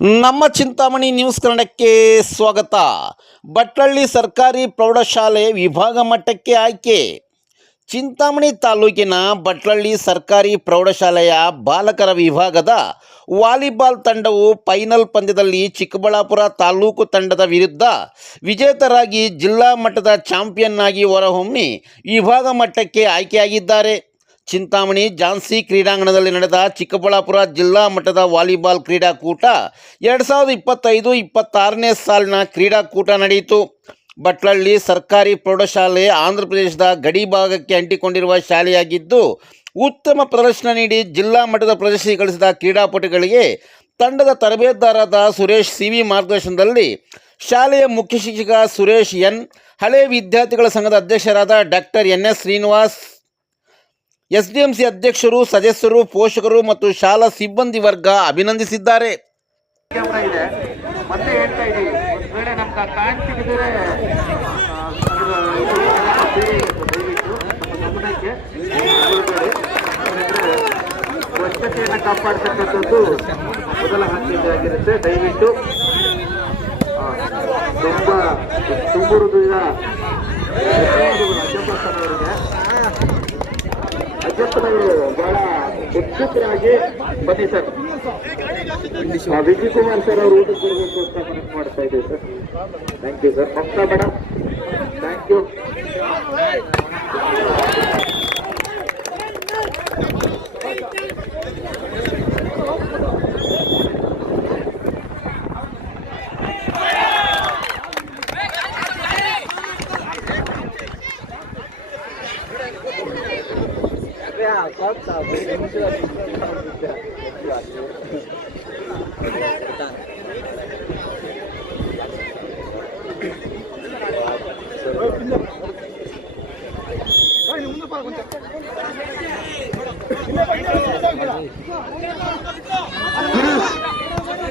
ನಮ್ಮ ಚಿಂತಾಮಣಿ ನ್ಯೂಸ್ ಕನ್ನಡಕ್ಕೆ ಸ್ವಾಗತ. ಬಟ್ಟಳ್ಳಿ ಸರ್ಕಾರಿ ಪ್ರೌಢಶಾಲೆ ವಿಭಾಗ ಮಟ್ಟಕ್ಕೆ ಆಯ್ಕೆ. ಚಿಂತಾಮಣಿ ತಾಲೂಕಿನ ಬಟ್ಟಳ್ಳಿ ಸರ್ಕಾರಿ ಪ್ರೌಢಶಾಲೆಯ ಬಾಲಕರ ವಿಭಾಗದ ವಾಲಿಬಾಲ್ ತಂಡವು ಫೈನಲ್ ಪಂದ್ಯದಲ್ಲಿ ಚಿಕ್ಕಬಳ್ಳಾಪುರ ತಾಲೂಕು ತಂಡದ ವಿರುದ್ಧ ವಿಜೇತರಾಗಿ ಜಿಲ್ಲಾ ಮಟ್ಟದ ಚಾಂಪಿಯನ್ ಆಗಿ ಹೊರಹೊಮ್ಮಿ ವಿಭಾಗ ಮಟ್ಟಕ್ಕೆ ಆಯ್ಕೆಯಾಗಿದ್ದಾರೆ. ಚಿಂತಾಮಣಿ ಝಾನ್ಸಿ ಕ್ರೀಡಾಂಗಣದಲ್ಲಿ ನಡೆದ ಚಿಕ್ಕಬಳ್ಳಾಪುರ ಜಿಲ್ಲಾ ಮಟ್ಟದ ವಾಲಿಬಾಲ್ ಕ್ರೀಡಾಕೂಟ ಎರಡು ಸಾವಿರದ ಇಪ್ಪತ್ತೈದು, ಇಪ್ಪತ್ತಾರನೇ ಸಾಲಿನ ಕ್ರೀಡಾಕೂಟ ನಡೆಯಿತು. ಭಟ್ಲಳ್ಳಿ ಸರ್ಕಾರಿ ಪ್ರೌಢಶಾಲೆ ಆಂಧ್ರ ಪ್ರದೇಶದ ಗಡಿ ಭಾಗಕ್ಕೆ ಅಂಟಿಕೊಂಡಿರುವ ಶಾಲೆಯಾಗಿದ್ದು, ಉತ್ತಮ ಪ್ರದರ್ಶನ ನೀಡಿ ಜಿಲ್ಲಾ ಮಟ್ಟದ ಪ್ರದರ್ಶನ ಗಳಿಸಿದ ಕ್ರೀಡಾಪಟುಗಳಿಗೆ ತಂಡದ ತರಬೇತುದಾರರಾದ ಸುರೇಶ್ ಸಿ ವಿ ಮಾರ್ಗದರ್ಶನದಲ್ಲಿ ಶಾಲೆಯ ಮುಖ್ಯ ಶಿಕ್ಷಕ ಸುರೇಶ್ ಎನ್, ಹಳೆ ವಿದ್ಯಾರ್ಥಿಗಳ ಸಂಘದ ಅಧ್ಯಕ್ಷರಾದ doctor N S Srinivas SDMC ಅಧ್ಯಕ್ಷರು, ಸದಸ್ಯರು, ಪೋಷಕರು ಮತ್ತು ಶಾಲಾ ಸಿಬ್ಬಂದಿ ವರ್ಗ ಅಭಿನಂದಿಸಿದ್ದಾರೆ. ಸ್ವಚ್ಛತೆಯನ್ನು ಕಾಪಾಡ್ತಕ್ಕಂಥದ್ದು ಮೊದಲ ಹಂತದಲ್ಲಿ ದಯವಿಟ್ಟು ತುಂಬು ಅಜ್ಜಪ್ಪನವರು ಬಹಳ ಉತ್ಸುಕರಾಗಿ ಬನ್ನಿ ಸರ್ ವಿಜಯ್ ಕುಮಾರ್ ಸರ್ ಅವರು ಊಟಕ್ಕೆ ಬರಬೇಕು ಅಂತ ಮನವಿ ಮಾಡ್ತಾ ಇದ್ದೀವಿ sir thank you sir Mamata madam thank you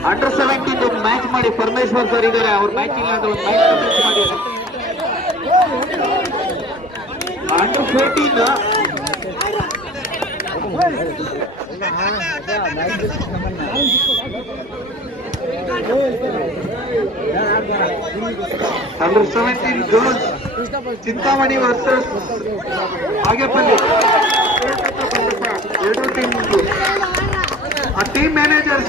under seventeen ಒಂದು ಮ್ಯಾಚ್ ಮಾಡಿ ಪರಮೇಶ್ವರ್ ಸರ್ ಇದ್ದಾರೆ ಅವ್ರ ಮ್ಯಾಚ್ ಇಲ್ಲ ಅಂದ್ರೆ ಒಂದು ಮ್ಯಾಚ್ ಮಾಡಿ under fourteen Chintamani team managers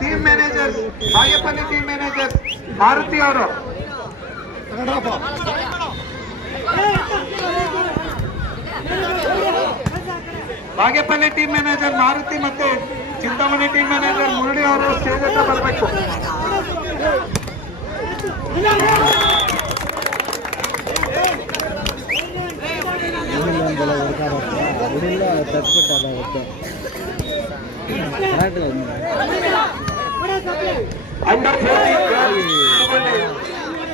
team managers भाग्यपल team managers Bharati और ಬಾಗೇಪಲ್ಲಿ ಟೀಮ್ ಮ್ಯಾನೇಜರ್ ಮಾರುತಿ ಮತ್ತೆ ಚಿಂತಾಮಣಿ ಟೀಮ್ ಮ್ಯಾನೇಜರ್ ಮುರಳಿ ಅವರು ಸ್ಟೇಜ್ ಬರಬೇಕು. ಅಂಡರ್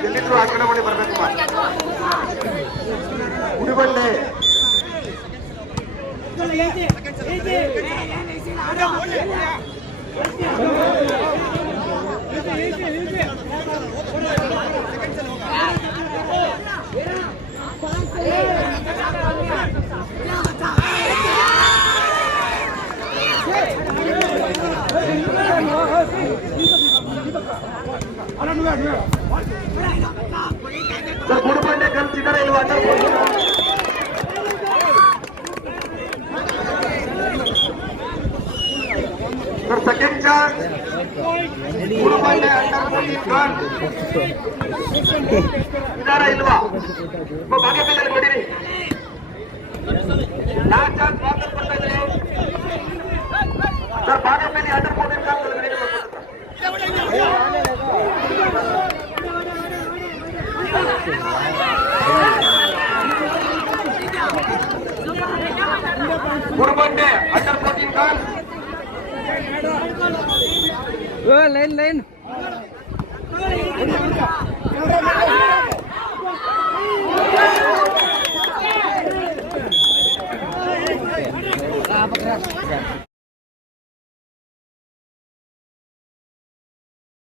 ಎಲ್ಲಿದ್ರು ಬರ್ಬೇಕು ಉಡಿಬಂಡೆ அண்ணா ಇದಾರ ಇಲ್ವಾ ಬಾಗೇಪಲ್ಲಿ ಕೊಡಿರಿ ನಾಲ್ಕು ಚಾನ್ಸ್ ವಾಪಸ್ ಬರ್ತಾ ಇದ್ದೀರಿ sir Bagepalli under fourteen Gurubande under fourteen ಕಾಲ್ ừ, lên lên. Hãy